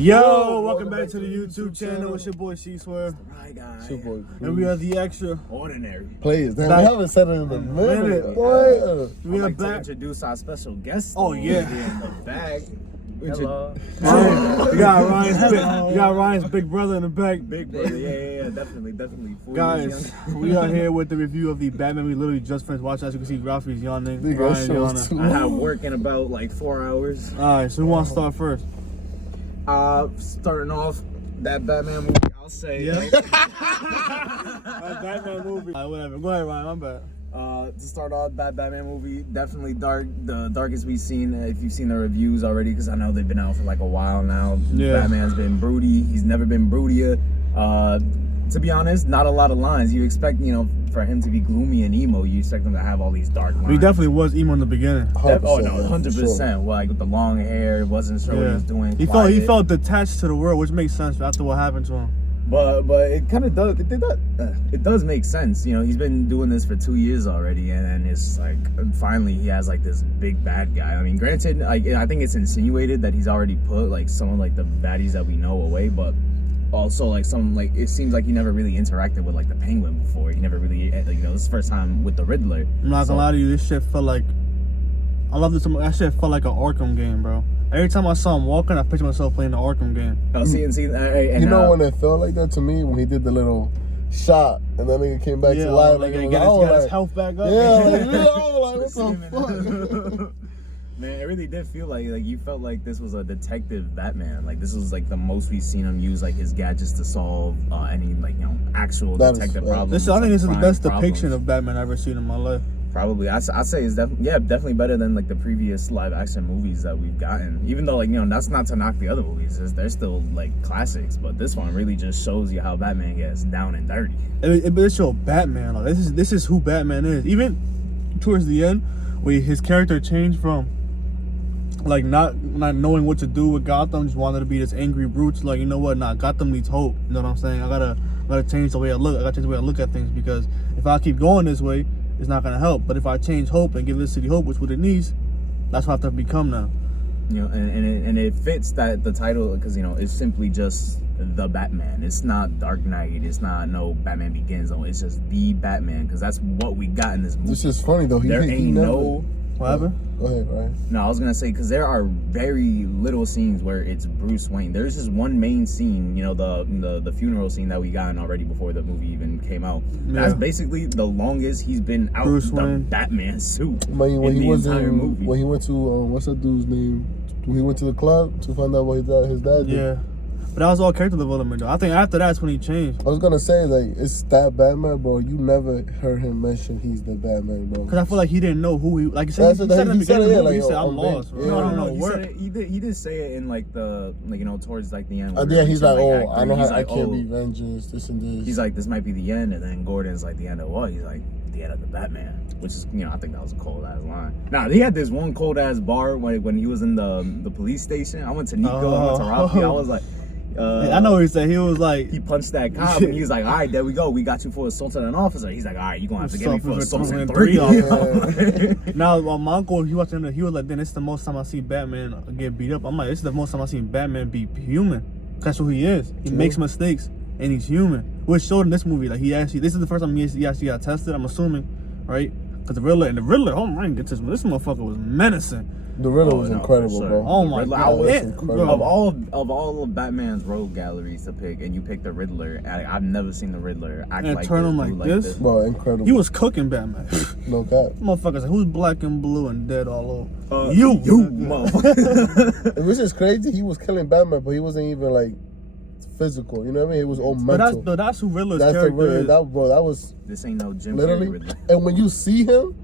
Yo, welcome back to the YouTube channel. It's your boy C-Swerve. Right, guys. Your boy, And we are the Ordinary players. Damn, we haven't said it in a minute, boy. We I'd are like to back. introduce our special guest. Oh, yeah. In the back. Hello. We got Ryan's big brother in the back. Big brother. Yeah. Definitely. 4 Guys, years younger. we are here with the review of the Batman. We literally just finished watching. As you can see, Ralphie's yawning. Nigga, Ryan's that show's yawning. too I have work in about like 4 hours. Alright, so who wants to start first? Starting off that Batman movie, I'll say. Yeah. Batman movie. Whatever. Go ahead, Ryan. I'm bad. To start off, that Batman movie, definitely dark, the darkest we've seen. If you've seen the reviews already, because I know they've been out for like a while now. Yeah. Batman's been broody. He's never been broodier. To be honest, not a lot of lines. You expect, for him to be gloomy and emo, you expect him to have all these dark lines. He definitely was emo in the beginning. Oh no, 100%. Like with the long hair, wasn't sure what he was doing. He felt detached to the world, which makes sense after what happened to him. But it kind of does. It does make sense. He's been doing this for 2 years already, and it's like finally he has like this big bad guy. I mean, granted, like I think it's insinuated that he's already put like some of like the baddies that we know away, but also like it seems like he never really interacted with like the Penguin before. He never really, this is the first time with the Riddler. I'm not gonna lie to you, this shit felt like that shit felt like an Arkham game, bro. Every time I saw him walking, I pictured myself playing the Arkham game. Oh, see, when it felt like that to me when he did the little shot and then he came back to life. Like he got his health back up. Yeah, I was like, what the fuck? Man, it really did feel like you felt like this was a detective Batman. Like this was like the most we've seen him use like his gadgets to solve any actual detective problems. I think this is the best depiction problems. of Batman I've ever seen in my life. Probably, I'd say it's definitely better than like the previous live action movies that we've gotten. Even though that's not to knock the other movies, they're still like classics. But this one really just shows you how Batman gets down and dirty. It showed Batman. Like, this is who Batman is. Even towards the end, where his character changed from like not knowing what to do with Gotham, just wanted to be this angry brute. Like, you know what? Nah, Gotham needs hope. You know what I'm saying? I gotta change the way I look. I gotta change the way I look at things, because if I keep going this way, it's not gonna help. But if I change hope and give this city hope, which is what it needs, that's what I have to become now. And it fits that the title, because it's simply just the Batman. It's not Dark Knight. It's not no Batman Begins. It's just the Batman, because that's what we got in this movie. This is funny though. There ain't no. What happened? Go ahead, Ryan. No, I was gonna say, because there are very little scenes where it's Bruce Wayne. There's just one main scene, the funeral scene that we gotten already before the movie even came out. Yeah. That's basically the longest he's been out the Batman suit when he was entire movie. When he went to what's that dude's name? When he went to the club to find out what his dad did. Yeah. But that was all character development, though. I think after that's when he changed. I was gonna say, like, it's that Batman, bro. You never heard him mention he's the Batman, bro. Because I feel like he didn't know who he. Like he said in the beginning of the movie, he said, "I'm lost." Yeah. No. He did say it in like the towards like the end. Yeah, he's like, I know how I can't be vengeance, this and this. He's like, this might be the end, and then Gordon's like, the end of what? He's like, the end of the Batman, which is I think that was a cold ass line. Nah, he had this one cold ass bar when he was in the police station. I went to Nico, I went to Ralphie. I was like. I know what he said. He was like, he punched that cop and he was like, all right, there we go. We got you for assaulting an officer. He's like, all right, you're going to have to get me for assaulting 3. Now, my uncle, he was like, then it's the most time I see Batman get beat up. I'm like, this is the most time I seen Batman be human. That's who he is. He makes mistakes and he's human. Which showed in this movie, like this is the first time he actually got tested, I'm assuming, right? Because the Riddler, oh my goodness, this motherfucker was menacing. The Riddler was incredible, bro. Oh my God! Of all of Batman's rogue galleries to pick, and you pick the Riddler. I've never seen the Riddler act and like turn this, him like this. Bro, incredible. He was cooking Batman. No cap. Motherfuckers, who's black and blue and dead all over? You motherfucker. It was just crazy. He was killing Batman, but he wasn't even like physical. You know what I mean? It was all mental. But that's who Riddler's character is. That was this ain't no Jim literally. Carrey Riddler. And when you see him,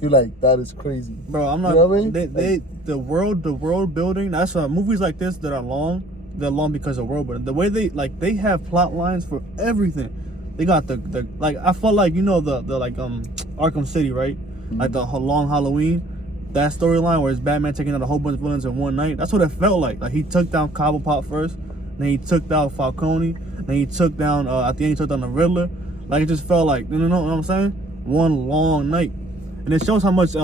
you're like, that is crazy. Bro, I'm not. You know what I mean? The world building. That's movies like this that are long. They're long because of world building. The way they have plot lines for everything. They got the like. I felt like the Arkham City, right? Mm-hmm. Like the long Halloween. That storyline where it's Batman taking out a whole bunch of villains in one night. That's what it felt like. Like he took down Cobblepot first, then he took down Falcone, then he took down at the end he took down the Riddler. Like it just felt like you know what I'm saying? One long night. And it shows how much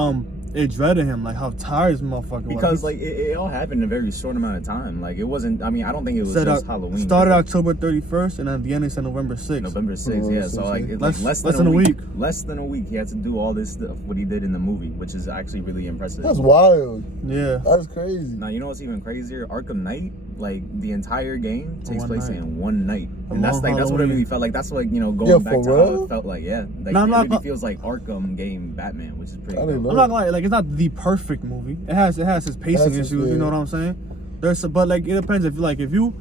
it dreaded him, like how tired this motherfucker was. Because like it all happened in a very short amount of time. Like it wasn't. I mean, I don't think it was just Halloween. Started October 31st, and at the end it said November 6th. November 6th, yeah. So like, less than a week. Less than a week, he had to do all this stuff. What he did in the movie, which is actually really impressive. That's wild. Yeah, that's crazy. Now you know what's even crazier? Arkham Knight, like the entire game takes place in one night, and that's what it really felt like. That's like going back to how it felt like. Yeah, like, it really feels like Arkham game Batman, which is pretty. I'm not like it's not the perfect movie. It has its pacing issues. You know what I'm saying? But like it depends if you.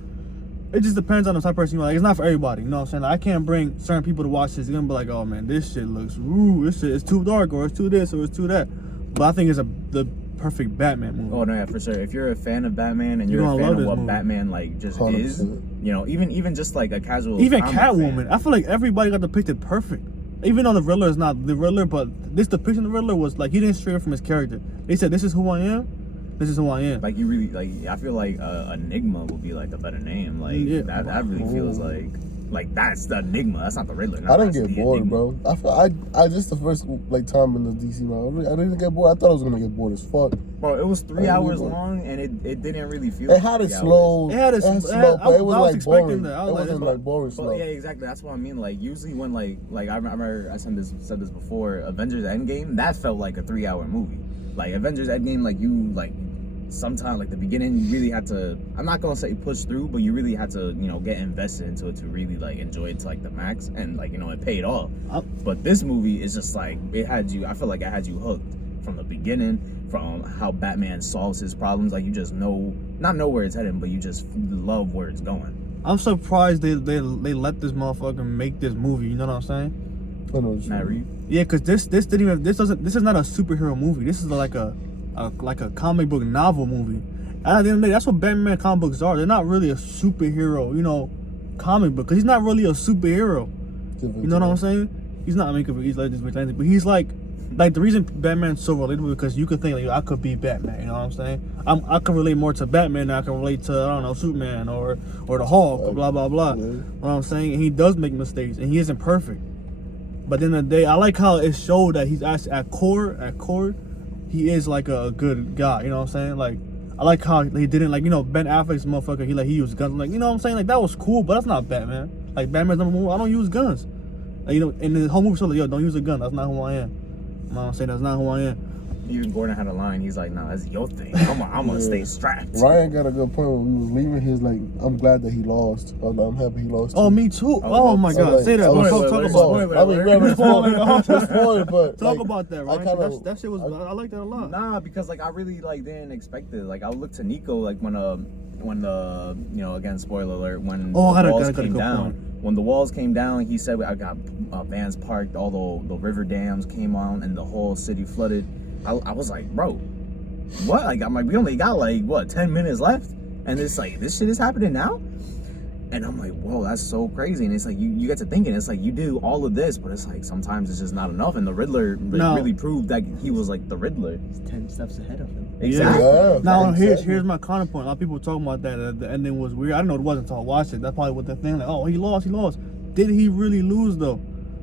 It just depends on the type of person you are. Like, it's not for everybody. You know what I'm saying? Like, I can't bring certain people to watch this. They're gonna be like, oh man, this shit looks this shit is too dark, or it's too this, or it's too that. But I think it's the perfect Batman movie. Oh no, yeah, for sure. If you're a fan of Batman and you're a fan of what movie. Batman like just 100%. Is, even just like a casual. Even Catwoman, fan. I feel like everybody got depicted perfect. Even though the Riddler is not the Riddler, but this depiction of the Riddler was like he didn't stray from his character. They said, "This is who I am. This is who I am." Like you really I feel like Enigma would be like the better name. Like that really feels like that's the Enigma. That's not the Riddler. I didn't get bored, Enigma. Bro. I just the first time in the DC movie, I didn't get bored. I thought I was gonna get bored as fuck. Bro, it was 3 hours long, and it didn't really feel. It had a slow. It had a slow, but it was like boring. It wasn't like boring slow. Yeah, exactly. That's what I mean. Like usually when like I remember I said this before. Avengers Endgame, that felt like a 3-hour movie. Like Avengers Endgame, like you like. Sometimes like the beginning you really had to, I'm not gonna say push through, but you really had to get invested into it to really like enjoy it to like the max, and like it paid off. But this movie is just like I feel like it had you hooked from the beginning, from how Batman solves his problems. Like you just not know where it's heading, but you just love where it's going. I'm surprised they let this motherfucker make this movie. You know what I'm saying? I know Matt Reaves. Yeah, because this is not a superhero movie. This is like a comic book novel movie. And at the end of the day, that's what Batman comic books are. They're not really a superhero, comic book. Because he's not really a superhero. You know what I'm saying? He's not, he's like this vigilante, but he's like the reason Batman's so relatable because you could think like I could be Batman. You know what I'm saying? I can relate more to Batman than I can relate to Superman or the Hulk or blah blah blah. You know what I'm saying? And he does make mistakes and he isn't perfect. But at the end of the day, I like how it showed that he's actually at core. He is like a good guy, you know what I'm saying? Like, I like how he didn't Ben Affleck's motherfucker. He used guns. Like, you know what I'm saying? Like that was cool, but that's not Batman. Like Batman's number one. I don't use guns. Like, in the whole movie, so like, don't use a gun. That's not who I am. You know what I'm saying? That's not who I am. Even Gordon had a line. He's like, "Nah, that's your thing. I'm gonna stay strapped." Ryan got a good point when we was leaving. He's like, "I'm glad that he lost. I'm happy he lost." Oh, me too. Oh my God, like, say that. Talk about that, Ryan. That shit was. I like that a lot. Nah, because like I really didn't expect it. Like I looked to Nico like when again spoiler alert when the walls came down. When the walls came down, he said I got vans parked. All the river dams came on and the whole city flooded. I was like, bro, what? Like, I'm like, we only got 10 minutes left, and it's like this shit is happening now, and I'm like, whoa, that's so crazy. And it's like you get to thinking, it's like you do all of this, but it's like sometimes it's just not enough. And the Riddler really proved that he was like the Riddler. He's 10 steps ahead of him. Exactly. Yeah, now here's my counterpoint. A lot of people talking about that the ending was weird. I don't know what it was until I watched it. That's probably what they're thinking. Like, oh, he lost. Did he really lose though?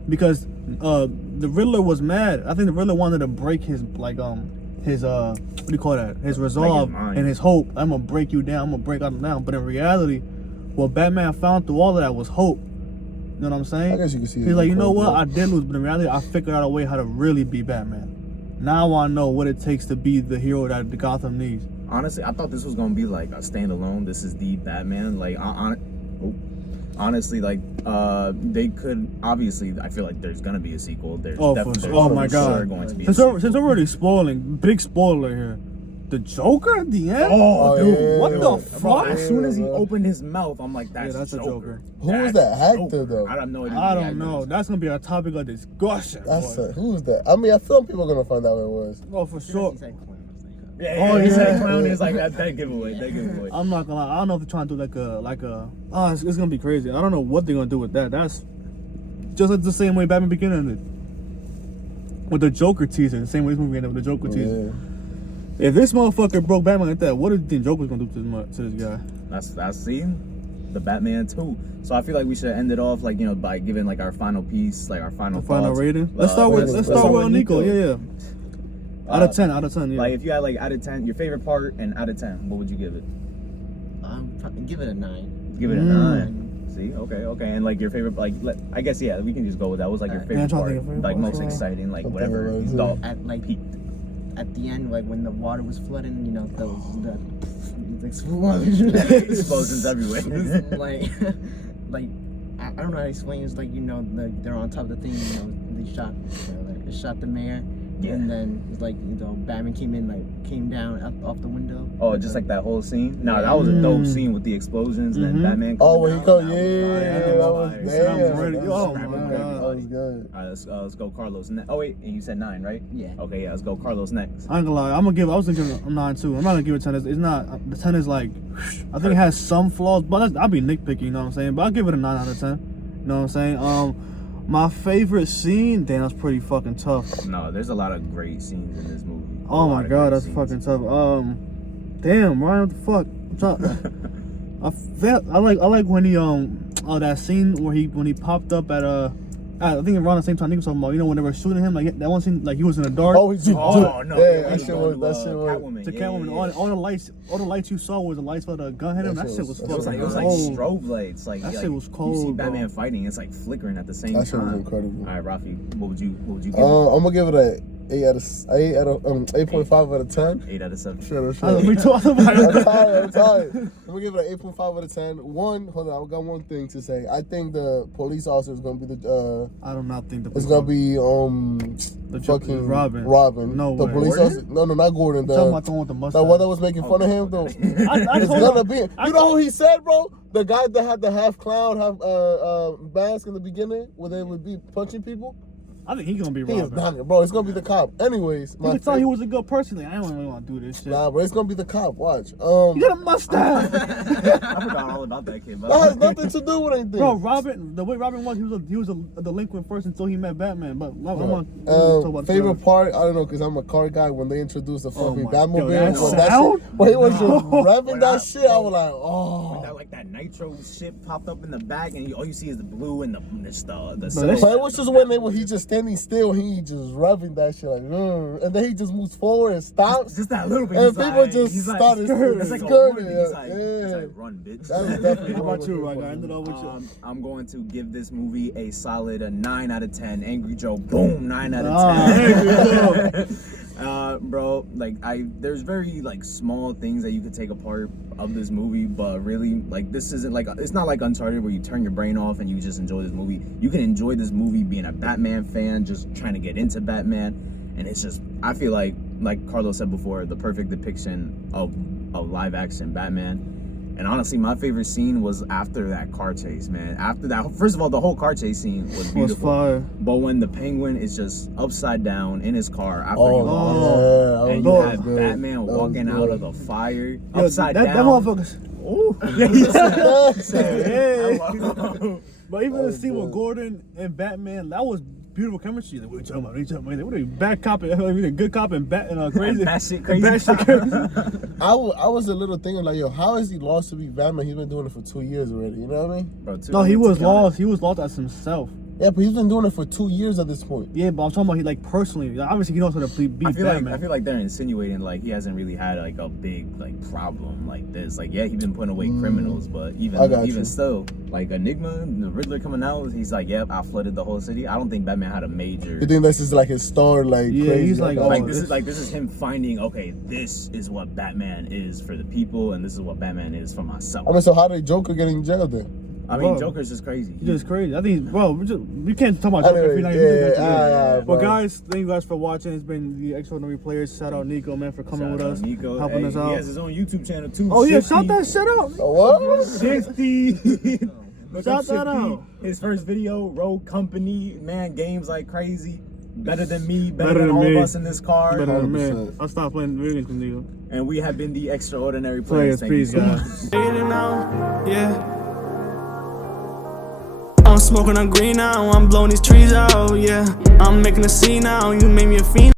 Because the Riddler was mad. I think the Riddler wanted to break his what do you call that? His resolve and his hope. I'm gonna break you down. I'm gonna break out down. But in reality, what Batman found through all of that was hope. You know what I'm saying? I guess you can see it. He's like, you know what? I did lose, but in reality, I figured out a way how to really be Batman. Now I know what it takes to be the hero that the Gotham needs. Honestly, I thought this was gonna be like a standalone. This is the Batman. Like, honestly, like they could obviously. I feel like there's gonna be a sequel. There's definitely my God. Going to be. Since we're already spoiling, big spoiler here. The Joker at the end? Oh, dude, yeah, what the fuck? As soon as he opened his mouth, I'm like, that's a Joker. Who was that actor though? I have no idea. I don't know. That's gonna be a topic of discussion. Who's that? I mean, I feel like people are gonna find out who it was. Oh, for sure. Yeah, he said clown. He's like that giveaway. I'm not gonna lie. I don't know if they're trying to do it's gonna be crazy. I don't know what they're gonna do with that. That's just like the same way Batman Begins ended with the Joker teaser. The same way this movie ended with the Joker teaser. If this motherfucker broke Batman like that, what do you think Joker's gonna do to this guy? That's seeing the Batman 2. So I feel like we should end it off by giving our final piece, our final rating. Let's start with Nico. Yeah. Out of 10, yeah. Like, if you had, like, out of 10, your favorite part and out of 10, what would you give it? Give it a 9. Give it a 9. See, okay, and like your favorite, like, I guess we can just go with that. Was like your favorite part, like most exciting, like whatever you thought peaked. At the end, like when the water was flooding, you know, the explosions everywhere. like I don't know how to explain. It's like, you know, they're on top of the thing. You know, they shot the mayor. Yeah. And then it's like, you know, Batman came down off the window. Oh, just like that whole scene? No, that was a dope scene with the explosions and then Batman. Oh, when he comes, that was Oh my God. That was good. All right, let's go Carlos. Oh wait, and you said 9, right? Yeah. Okay, yeah, let's go Carlos next. I ain't gonna lie, I was gonna give it a 9 too. I'm not gonna give it 10. It's not, the 10 is like, I think it has some flaws, but I'll be nitpicky, you know what I'm saying? But I'll give it a 9 out of 10. You know what I'm saying? My favorite scene, damn, that's pretty fucking tough. No, there's a lot of great scenes in this movie. Oh my God, that's fucking tough. Damn, Ryan, what the fuck? I like when he that scene where when he popped up at I think around the same time he was talking about, you know, when they were shooting him, like that one scene, like he was in the dark. No, no, that shit was Catwoman. The Catwoman, all the lights you saw was the lights for the gun hit him. That shit was fucking cold. It was like strobe lights. Like, that shit was cold. You see Batman fighting, it's like flickering at the same time. That shit was incredible. All right, Rafi, what would you give it? I'm gonna give it a 8.5 out of 10. 8 out of 7. Shut up. Me too. I'm tired. I'm gonna give it an 8.5 out of 10. Hold on, I got one thing to say. I think the police officer is gonna be I do not think it's gonna be the fucking Robin. No, the way. police officer. No, not Gordon. Talking about the one with the mustache. The one that was making fun of him, though. It's gonna be. You know who he said, bro? The guy that had the half clown, half mask in the beginning, where they would be punching people. I think he's gonna be He is Robin. not, bro. It's gonna be the cop. Anyways, You can tell he was a good person. Like, I don't really want to do this shit. Nah, bro, it's gonna be the cop. Watch. He got a mustache. I forgot all about that kid. That has nothing to do with anything. Bro, Robin, the way Robin was, he was a delinquent first until he met Batman. But I want favorite part, I don't know, because I'm a car guy. When they introduced the fucking Batmobile, when he was just revving that shit, I was like, oh. When that nitro shit popped up in the back, and all you see is the blue and the But it was just when he just standing still, he just revving that shit like, and then he just moves forward and stops. Just that little bit. And people just started skirting. He's like, run, bitch. That was definitely. How about you, Roger? I ended up with you. I'm going to give this movie a solid 9 out of 10. Angry Joe, boom, 9 out of 10. Bro, like there's very like small things that you could take apart of this movie, but really, like, this isn't like, it's not like Uncharted where you turn your brain off and you just enjoy this movie. You can enjoy this movie being a Batman fan, just trying to get into Batman, and it's just, I feel like Carlos said before, the perfect depiction of live action Batman. And honestly, my favorite scene was after that car chase, man. After that, first of all, the whole car chase scene was beautiful. Was fire. But when the Penguin is just upside down in his car after he lost, and you have Batman walking out of the fire upside down. That motherfucker. Ooh. But even the scene with Gordon and Batman, that was beautiful chemistry. Like, what are you talking about? What are you, bad cop and good cop and crazy? And batshit crazy. I was a little thinking like, yo, how is he lost to be Batman? He's been doing it for 2 years already. You know what I mean? Bro, no, he was lost. He was lost as himself. Yeah, but he's been doing it for 2 years at this point. Yeah, but I'm talking about he, like, personally. Like, obviously, he knows how to beat Batman. I feel like they're insinuating like he hasn't really had like a big like problem like this. Like, yeah, he's been putting away criminals, but even still, like Enigma, the Riddler coming out, he's like, yep, I flooded the whole city. I don't think Batman had a major. You think this is like his star? Like, yeah, crazy? He's like, this is him finding, okay, this is what Batman is for the people, and this is what Batman is for myself. I mean, so how did Joker get in jail then? I mean, Joker's just crazy. He's just crazy. I think, we can't talk about Joker if you're not even But guys, thank you guys for watching. It's been the Extraordinary Players. Shout out Nico, man, for coming with us, helping us out. He has his own YouTube channel too. Oh yeah, shout that shit out. What? 60. Shout that out. His first video, Road Company, man, games like crazy. Better than me, better than all of us in this car. Better than me. I'll stop playing video games with Nico. And we have been the Extraordinary Players. Peace, guys. Yeah. I'm smoking on green now, I'm blowing these trees out, yeah. I'm making a scene now, you made me a fiend.